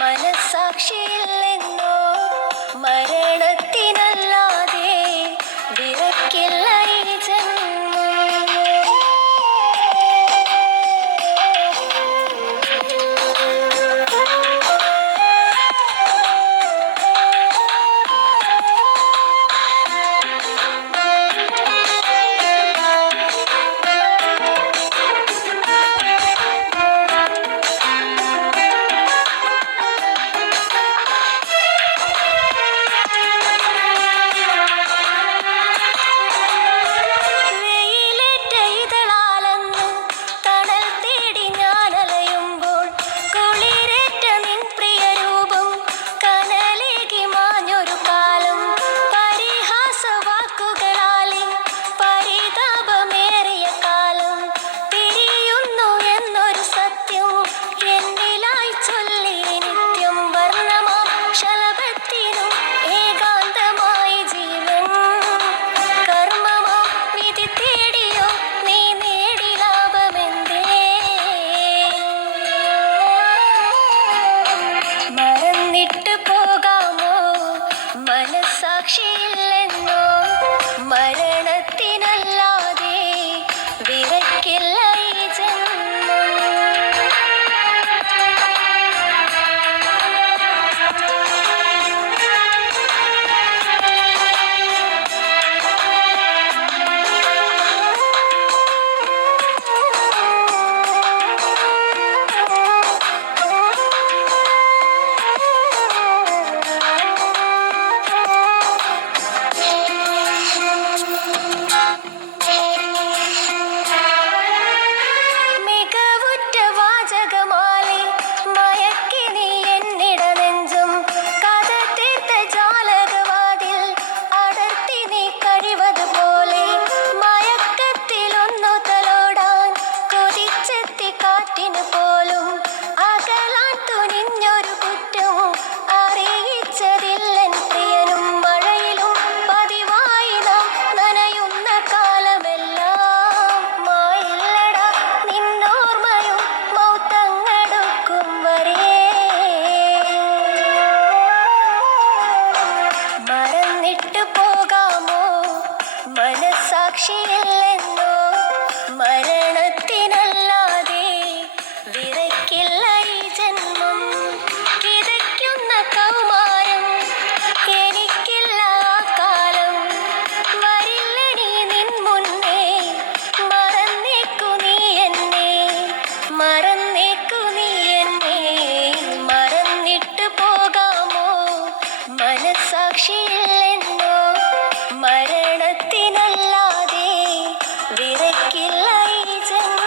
മനസാക്ഷിയില്ലെന്നോ മരണത്തിനല്ലാതെ വിറക്കില്ല ഈ ജന്മം. മനസാക്ഷിയില്ലെന്നോ മരണത്തിനല്ലാതെ വിറക്കില്ല ഈ ജന്മം. മനസാക്ഷിയില്ലെന്നോ മരണത്തിനല്ലാതെ വിറക്കില്ല ഈ ജന്മം. കിതയ്ക്കുന്ന കൗമാരം എനിക്കില്ല ആ കാലം. വരില്ലനി നിൻ മുന്നേ മറന്നേക്കു നീ എന്നെ, മറന്നേക്കു നീ എന്നെ. മറന്നിട്ട് പോകാമോ മനസാക്ഷിയില്ലെന്നോ മരണത്തിനല്ലാതെ വിറക്കില്ല ഈ ജന്മം.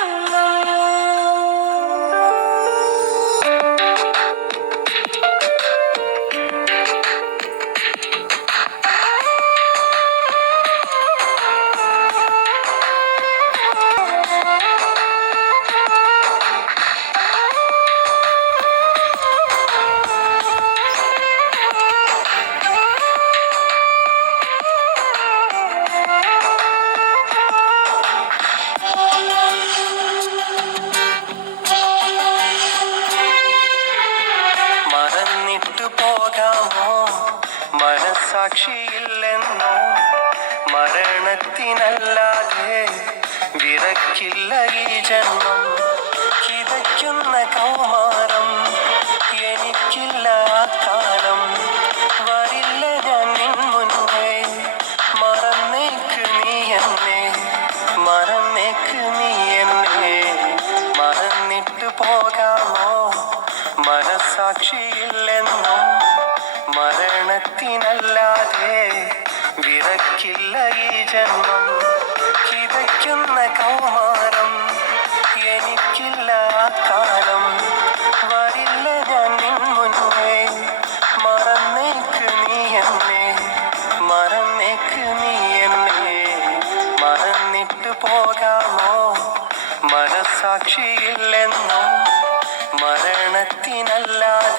പോകാമോ മനസാക്ഷിയില്ലെന്നോ മരണത്തിനല്ലാതെ വിറക്കില്ല ഈ ജന്മം. കിതയ്ക്കുന്ന കൗമാരം എനിക്കില്ല ആ കാലം. വരില്ല ഞാൻ നിൻ മുന്നേ മറന്നേക്ക് നീ എന്നെ, മറന്നേക്ക് നീ എന്നെ. മറന്നിട്ട് പോകാമോ മനസാക്ഷിയില്ലെന്നോ മരണത്തിനല്ലാതെ വിറക്കില്ല ഈ ജന്മം. കിതയ്ക്കുന്ന കൗമാരം എനിക്കില്ല ആ കാലം. വരില്ല ഞാൻ നിൻ മുന്നേ മറന്നേക്ക് നീ എന്നെ, മറന്നേക്ക് നീ എന്നെ. മറന്നിട്ട് പോകാമോ മനസാക്ഷിയില്ലെന്നോ മരണത്തിനല്ലാതെ